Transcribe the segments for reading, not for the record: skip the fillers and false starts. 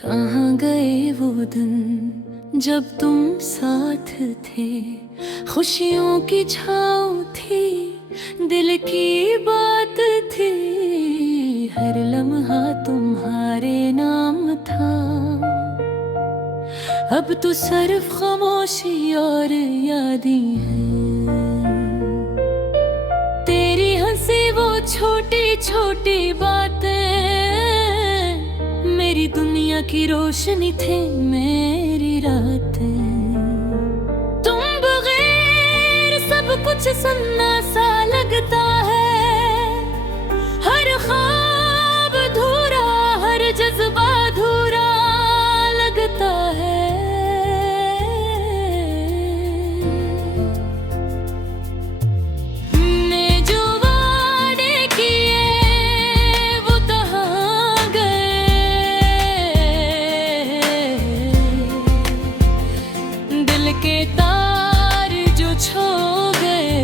कहाँ गए वो दिन जब तुम साथ थे, खुशियों की छाँव थी, दिल की बात थी, हर लम्हा तुम्हारे नाम था। अब तो सिर्फ खामोशी और यादें हैं, तेरी हंसी वो छोटी छोटी बातें, मेरी दुनिया की रोशनी थे मेरी रातें। तुम बगैर सब कुछ सुनना सा लगता है, हर ख्वाब अधूरा, हर जज्बा अधूरा लगता है। के तार जो छो गए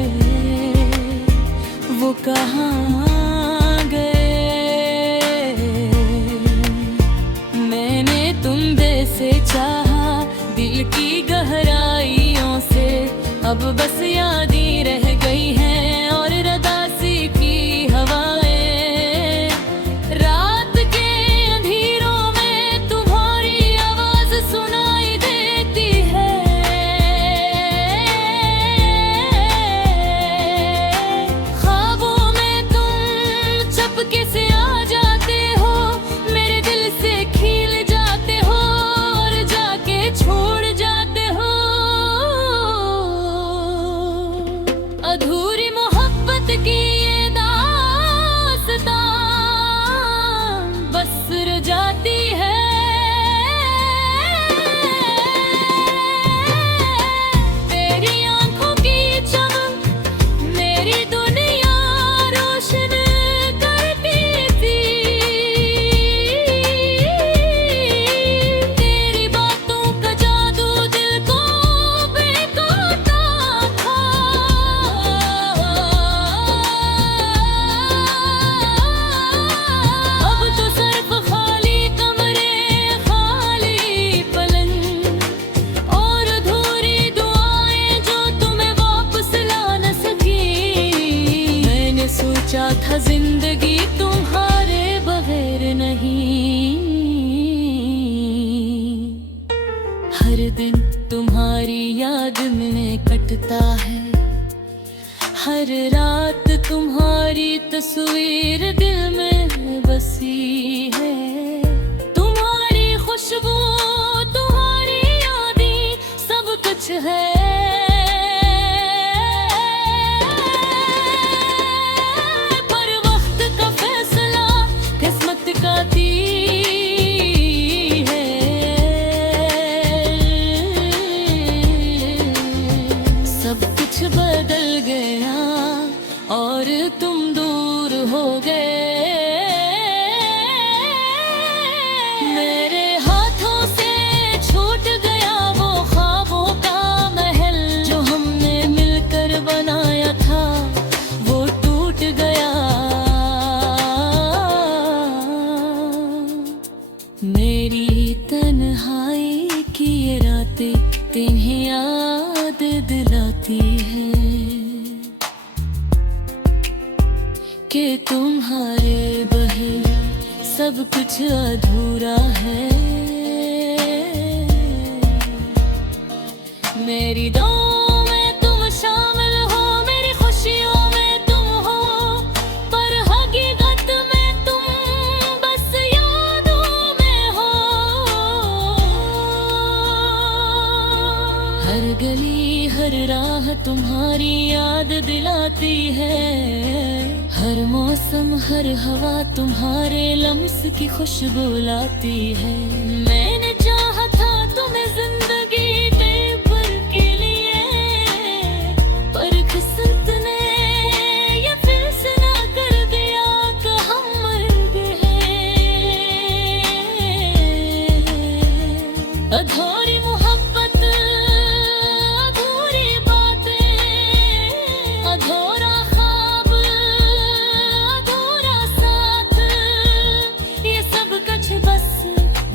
वो कहाँ गए। मैंने तुम जैसे चाहा दिल की गहराइयों से, अब बस यादें रह गई हैं और रदासी की हवाएं। रात के अंधेरों में तुम्हारी आवाज सुनाई देती है, कैसे आ जाते हो, मेरे दिल से खिल जाते हो और जाके छोड़ जाते हो। अधूरी मोहब्बत की ये दास्तां बस रह जाती है। तेरी आंखों की चमक मेरी दुनिया रोशन था जिंदगी तुम्हारे बगैर नहीं। हर दिन तुम्हारी याद में कटता है, हर रात तुम्हारी तस्वीर दिल में बसी है। तुम्हारी खुशबू तुम्हारी यादें सब कुछ है। सब कुछ बदल गया और तुम दूर हो गए। मेरे हाथों से छूट गया वो ख्वाबों का महल, जो हमने मिलकर बनाया था वो टूट गया। मेरी तन्हाई की ये रातें तुम्हें याद दिलाती है कि तुम्हारे बगैर सब कुछ अधूरा है। मेरी दुआओं में तुम शामिल हो, मेरी खुशियों में तुम हो, पर हकीकत में तुम बस यादों में हो। हर गली हर राह तुम्हारी याद दिलाती है, हर मौसम हर हवा तुम्हारे लम्स की खुशबू लाती है। मैंने चाहा था तुम्हें जिंदगी भर के लिए, पर किस्मत ने ये फैसला कर दिया कि हम मर गए। अधूरी मोहब्बत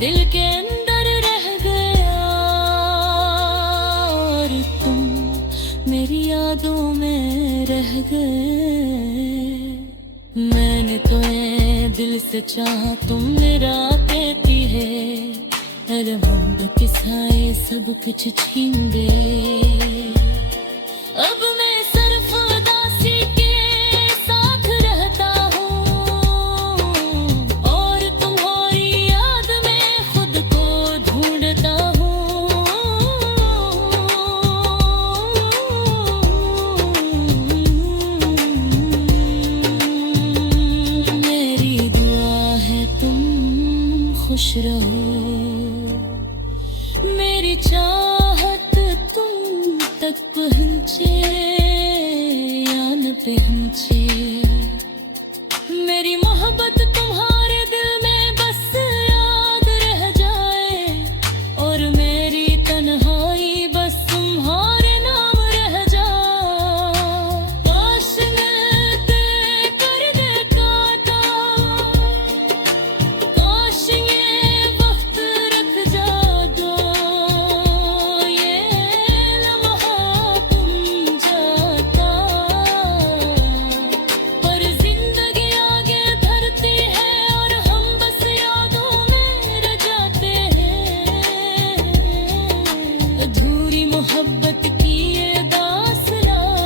दिल रह गए। मैंने तो ये दिल से चाहा, तुम मेरा कहती है, अरे मोहब्बत के साए सब कुछ छीन गए। अब मैं सिर्फ उदासी के साथ रहता हूँ और तुम्हारी याद में खुद को ढूंढता हूँ। मेरी दुआ है तुम खुश रहो, मेरी चाहत तुम तक पहुँचे या न पहुँचे। मेरी मोहब्बत तुम्हारे दिल में बस याद रह जाए और मेरी तन्हाई बस तुम्हारे नाम रह जाए। काश मिलते कर दे काटा, काश ये वक्त रख जागा, ये लम्हा तुम जाता। पर जिंदगी आगे धरती है और हम बस यादों में रह जाते हैं। अधूरी मोहब्बत की ये दास्तान-ए-नशीं,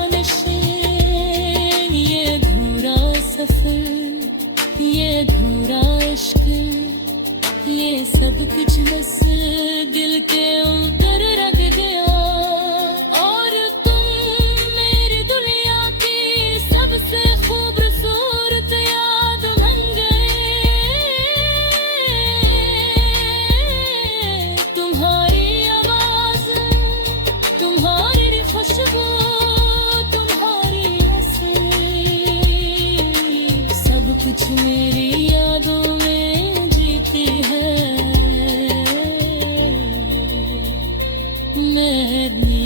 ये अधूरा सफर, ये अधूरा इश्क, ये सब कुछ बस दिल के ऊपर रख गया। और तुम मेरी दुनिया की सबसे खूबसूरत याद बन गए। तुम्हारी आवाज, तुम्हारी खुशबू, तुम्हारी हंसी, सब कुछ मेरी यादों में जीती है। मैं भी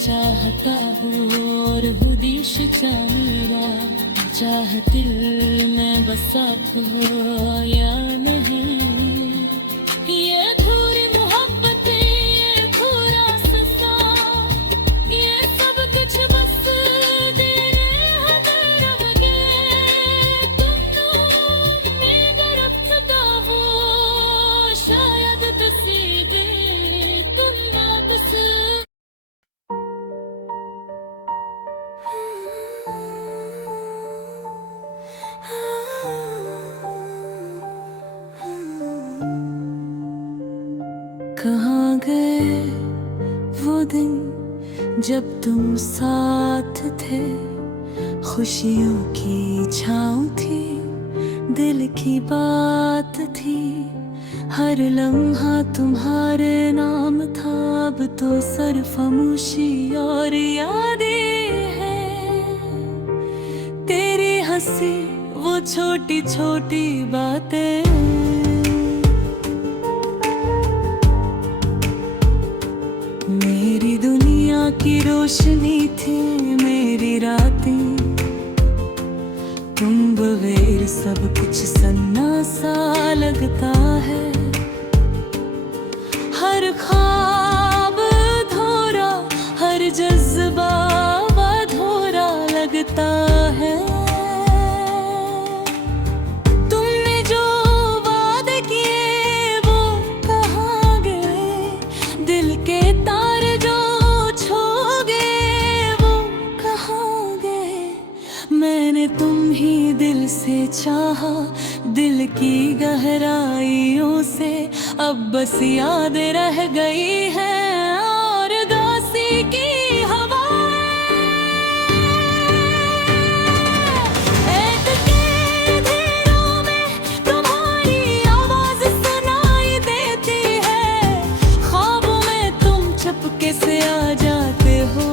चाहता हूँ और हुदिश मेरा, चाह दिल में बसा हो या नहीं। ये अधूरी मोहब्बत, ये अधूरा सफा, ये सब कुछ बस तेरे हाथ रह गए। तुम में गिरफ्ता हो शायद तसीगे तुम वापस। कहाँ गए वो दिन जब तुम साथ थे, खुशियों की छाँव थी, दिल की बात थी, हर लम्हा तुम्हारे नाम था। अब तो सिर्फ खामोशी और यादें हैं, तेरी हंसी, वो छोटी छोटी बातें। मेरी दुनिया की रोशनी थी मेरी रातें, तुम बगैर सब कुछ सन्ना सा लगता है। हर ख्वाब अधूरा, हर जज्बा अधूरा लगता है। तुमने जो वादे किए वो कहाँ गए, दिल के तारे जो छू गए वो कहाँ गए। मैंने तुम ही दिल से चाहा, दिल की गहराइयों से अब बस याद रह गई है और उदासी की हवाएं। एक के अंधेरों में तुम्हारी आवाज सुनाई देती है, ख्वाबों में तुम चुपके से आ जाते हो,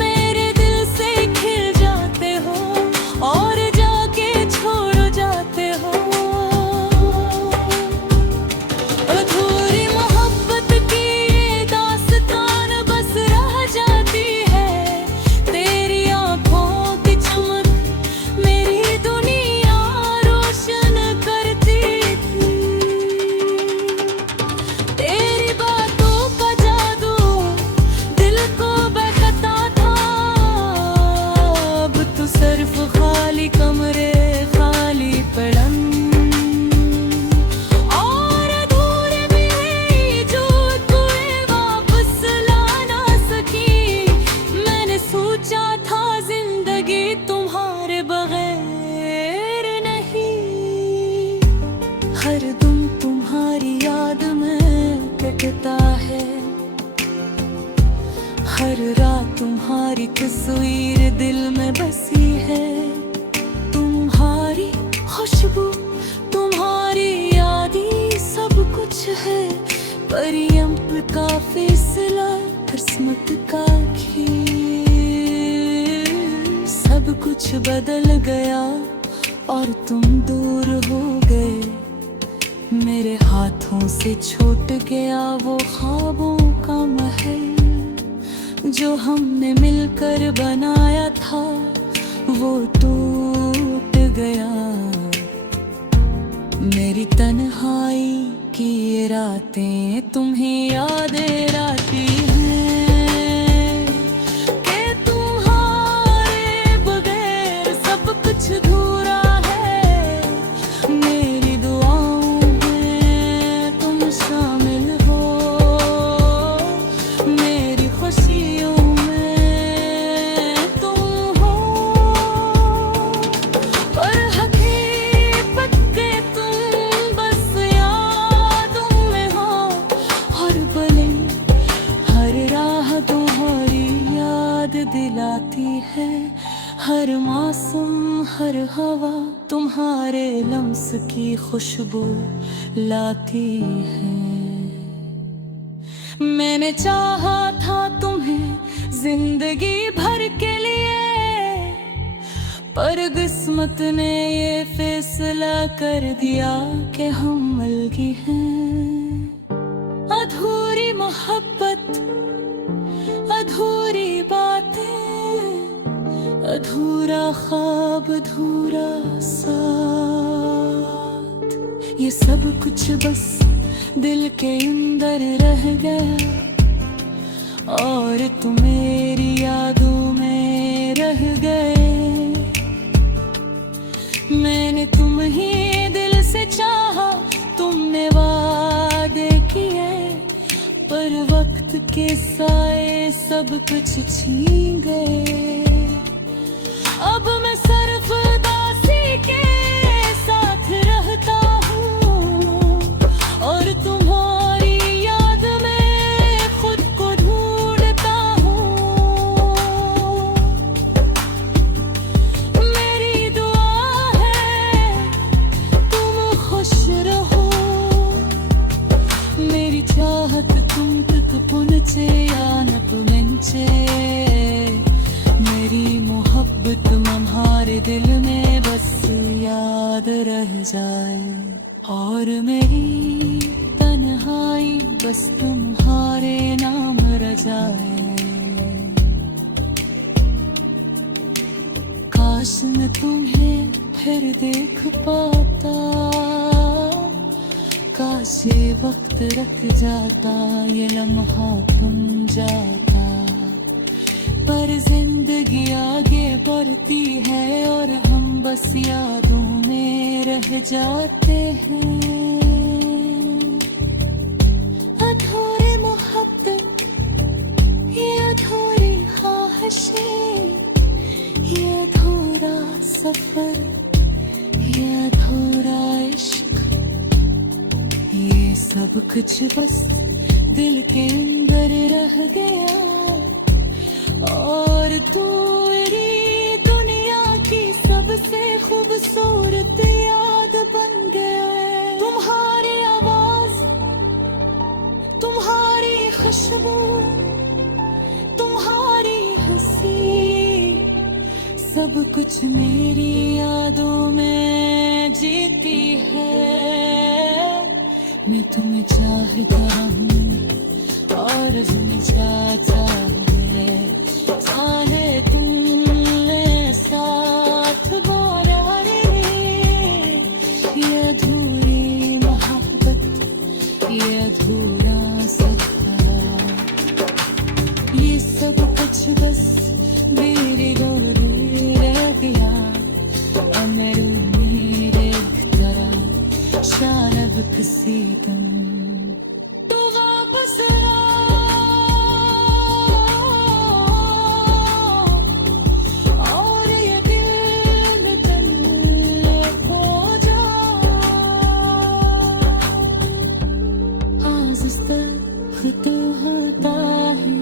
मेरे दिल से खिल जाते हो और जाके छोड़ जाते हो। अधूरी मोहब्बत की ये दास्तान बस रह जाती है, तेरी आंखों की चमक मेरी दुनिया रोशन करती थी। तेरी बातों का जादू हर रात तुम्हारी तस्वीर दिल में बसी है, तुम्हारी खुशबू तुम्हारी यादें सब कुछ है। परियंप का फैसला किस्मत का खेल, सब कुछ बदल गया और तुम दूर हो गए। मेरे हाथों से छूट गया वो ख्वाबों का महल, जो हमने मिलकर बनाया था वो टूट गया। मेरी तन्हाई की ये रातें तुम्हें याद आती हैं कि तुम्हारे बगैर सब कुछ अधूरा है। मेरी दुआओं में तुम शामिल हो, मेरी खुशियों में तुम हो, पर हकीकत के तुम बस यादों में हो। हर पले हर राह तुम्हारी याद दिलाती है, हर मौसम हर हवा तुम्हारे लम्स की खुशबू लाती है। मैंने चाहा था तुम्हें जिंदगी भर के लिए, पर किस्मत ने ये फैसला कर दिया कि हम अलगी हैं। अधूरी मोहब्बत अधूरी बातें, अधूरा ख्वाब अधूरा साथ, ये सब कुछ बस दिल के अंदर रह गया और तुम मेरी यादों में रह गए। मैंने तुम ही दिल से चाहा, तुमने वादे किए, पर वक्त के साए सब कुछ छीन गए। अब मैं सिर्फ दासी के साथ रहता हूँ और तुम्हारी याद में खुद को ढूंढता हूँ। मेरी दुआ है तुम खुश रहो, मेरी चाहत तुम तक पहुँचे या न पहुँचे। मेरी मोहब्बत तुम्हारे दिल में बस याद रह जाए और मेरी तन्हाई बस तुम्हारे नाम रह जाए। काश मैं तुम्हें फिर देख पाता, काश ये वक्त रख जाता, ये लम्हा थम जाता। पर जिंदगी आगे बढ़ती है और हम बस यादों में रह जाते हैं। अधूरी मोहब्बत ये अधूरी ख्वाहिशें, ये अधूरा सफर, ये अधूरा इश्क, ये सब कुछ बस दिल के अंदर रह गया और तू मेरी दुनिया की सबसे खूबसूरत याद बन गए। तुम्हारी आवाज तुम्हारी खुशबू तुम्हारी हंसी, सब कुछ मेरी यादों में जीती है। मैं तुम्हें चाहता हूँ और तुम्हें चाहता हूँ, तुमने साथ बोला रे। ये अधूरी मोहब्बत ये अधूरा सफर, ये सब कुछ बस मेरी डोर रह गया। अमरू मेरे तरह शानब किसी तुम तो वापस तो होता है